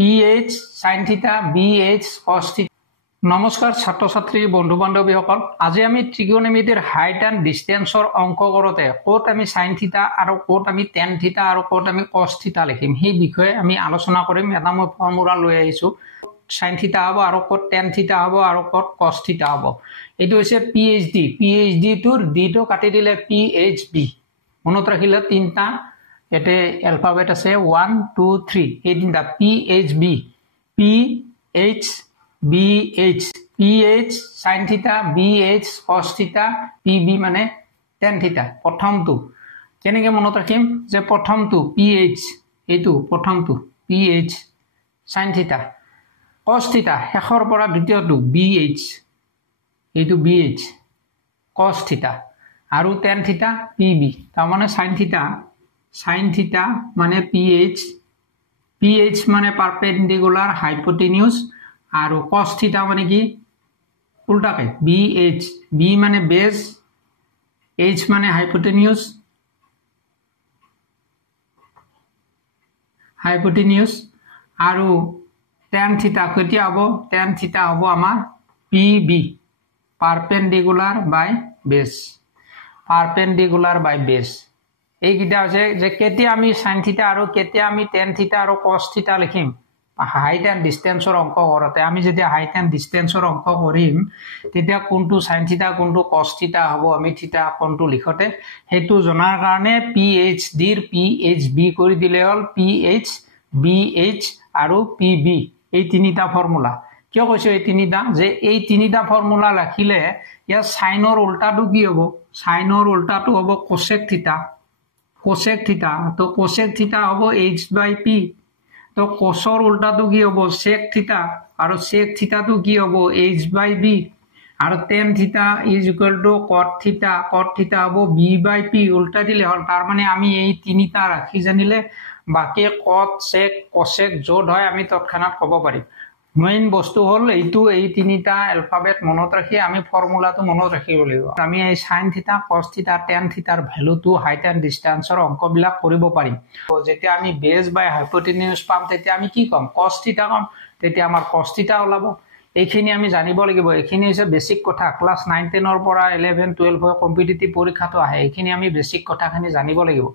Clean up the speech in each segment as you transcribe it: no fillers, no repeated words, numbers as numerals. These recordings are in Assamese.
PH sin theta BH cos theta। নমস্কাৰ ছাত্ৰ ছাত্ৰী বন্ধু বান্ধৱীসকল, আজি আমি ত্ৰিকোণমিতিৰ হাইট এণ্ড ডিষ্টেন্সৰ অংক কৰোঁতে ক'ত আমি sin থিটা আৰু ক'ত আমি tan থিটা আৰু ক'ত আমি cos থিটা লিখিম সেই বিষয়ে আমি আলোচনা কৰিম। এটা মই ফৰ্মুলা লৈ আহিছোঁ, sin থিটা হ'ব আৰু ক'ত tan থিটা হ'ব আৰু ক'ত cos থিটা হ'ব। এইটো হৈছে PhD। PhD-টোৰ D-টো কাটি দিলে PHB। মনত ৰাখিলে তিনিটা এতে এলফাবেট আছে 1 2 3, এই তিনিটা PHB, PH PH sin theta BH cos theta PB মানে tan theta। প্ৰথমটো কেনেকৈ মনত ৰাখিম যে প্ৰথমটো PH, এইটো প্ৰথমটো PH sin theta, cos theta শেষৰ পৰা দ্বিতীয়টো BH, এইটো BH cos theta আৰু tan theta PB। তাৰমানে sin theta মানে PH মানে perpendicular hypotenuse আৰু cos theta মানে কি উল্টাকে BH, B মানে বেস, H মানে hypotenuse আৰু tan theta কেতিয়া হ'ব? tan theta হ'ব আমাৰ PB, perpendicular by base। এইকেইটা হৈছে যে কেতিয়া আমি sin theta আৰু কেতিয়া আমি tan theta আৰু cos theta লিখিম হাইট এণ্ড ডিষ্টেন্সৰ অংক কৰোঁতে। আমি যেতিয়া হাইট এণ্ড ডিষ্টেন্সৰ অংক কৰিম তেতিয়া কোনটো sin theta কোনটো cos theta হ'ব আমি থিটা কোনটো লিখোঁতে সেইটো জনাৰ কাৰণে PhD-ৰ PHB কৰি দিলে হ'ল PH BH আৰু PB। এই তিনিটা ফৰ্মুলা কিয় কৈছো? এই তিনিটা যে এই তিনিটা ফৰ্মুলা লিখিলে ইয়াৰ সাইনৰ উল্টাটো কি হ'ব? সাইনৰ উল্টাটো হ'ব cosec theta। তো cosec theta হ'ব H/P। তো cosৰ উল্টাটো কি হ'ব? sec theta, আৰু sec theta টো কি হ'ব? H/B। আৰু tan theta is equal to cot theta হ'ব B/P। উল্টা দিলে হ'ল। তাৰ মানে আমি এই তিনিটা ৰাখি জানিলে বাকি cot sec cosec য'ত হয় আমি তৎক্ষণাত ক'ব পাৰিম। মেইন বস্তু হ'ল এইটো, এই তিনিটা এলফাবেট মনত ৰাখি আমি ফৰ্মুলাটো মনত ৰাখিব লাগিব। আমি এই sin theta cos theta tan theta ৰ ভ্যালুটো হাইট এণ্ড ডিষ্টেন্সৰ অংকবিলাক কৰিব পাৰিম। যেতিয়া আমি বেস বাই হাইপোটেনিউজ পাম তেতিয়া আমি কি ক'ম? cos theta ক'ম, তেতিয়া আমাৰ cos theta ওলাব। এইখিনি আমি জানিব লাগিব। এইখিনি হৈছে বেসিক কথা। ক্লাস 9 10 ৰ পৰা 11 12 হৈ কম্পিটিটিভ পৰীক্ষাটো আহে। এইখিনি আমি বেসিক কথাখিনি জানিব লাগিব।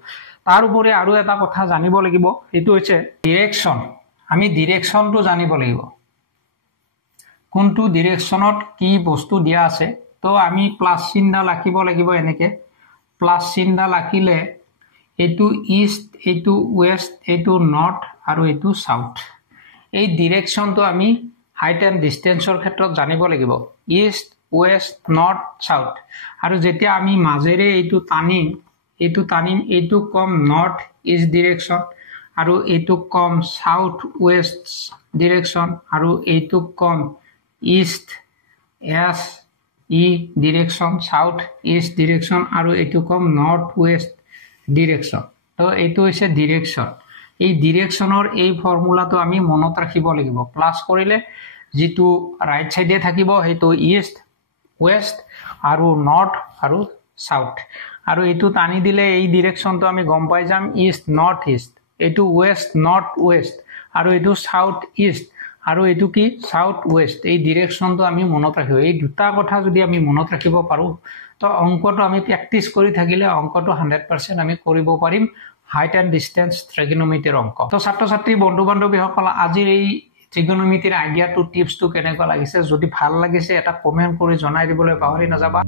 তাৰ উপৰি আৰু এটা কথা জানিব লাগিব, সেইটো হৈছে ডিৰেকশন। আমি ডিৰেকশনটো জানিব লাগিব, কোনটো ডিৰেকশনত কি বস্তু দিয়া আছে। তো আমি প্লাস চিহ্ন লিখিব লাগিব। এনেকে প্লাস চিহ্ন লিখিলে এইটো ইষ্ট, এইটো ওয়েস্ট, এইটো নর্থ আৰু এইটো সাউথ। এই ডিৰেকশনটো আমি হাইট এণ্ড ডিষ্টেন্সৰ ক্ষেত্ৰত জানিব লাগিব, ইষ্ট ওয়েস্ট নৰ্থ সাউথ। আৰু যেতিয়া আমি মাজেৰে এইটো টানিম এইটো কম নৰ্থ ইষ্ট ডিৰেকশন আৰু এইটো কম সাউথ ওয়েস্ট ডিৰেকশন আৰু এইটো কম ইষ্ট ডিৰেকশন, সাউথ ইষ্ট ডিৰেকশন আৰু এইটো কম নৰ্থ ওয়েস্ট ডিৰেকশন। তো এইটো হৈছে ডিৰেকশন। এই ডিৰেকশনৰ এই ফৰ্মুলাটো আমি মনত ৰাখিব লাগিব। প্লাস কৰিলে যেটো ৰাইট সাইডে থাকিব সেইটো ইষ্ট ওয়েস্ট আৰু নৰ্থ আৰু সাউথ। আৰু এইটো টানি দিলে এই ডিৰেকশনটো আমি গম পাই যাম ইষ্ট নৰ্থ ইষ্ট, এইটো ওয়েস্ট নৰ্থ ওয়েস্ট আৰু এইটো সাউথ ইষ্ট আৰু এইটো কি সাউথ ওয়েস্ট। এই ডিৰেকশনটো আমি মনত ৰাখিব। এই দুটা কথা যদি আমি মনত ৰাখিব পাৰো তো অংকটো আমি প্ৰেক্টিস কৰি থাকিলে অংকটো 100% আমি কৰিব পাৰিম হাইট এণ্ড ডিষ্টেন্স ত্ৰিকোণমিতিৰ অংক। তো ছাত্ৰ ছাত্ৰী বন্ধু বান্ধৱীসকল, আজিৰ এই ত্ৰিকোণমিতিৰ আইডিয়াটো টিপছটো কেনেকুৱা লাগিছে? যদি ভাল লাগিছে এটা কমেন্ট কৰি জনাই দিবলৈ পাহৰি নাযাবা।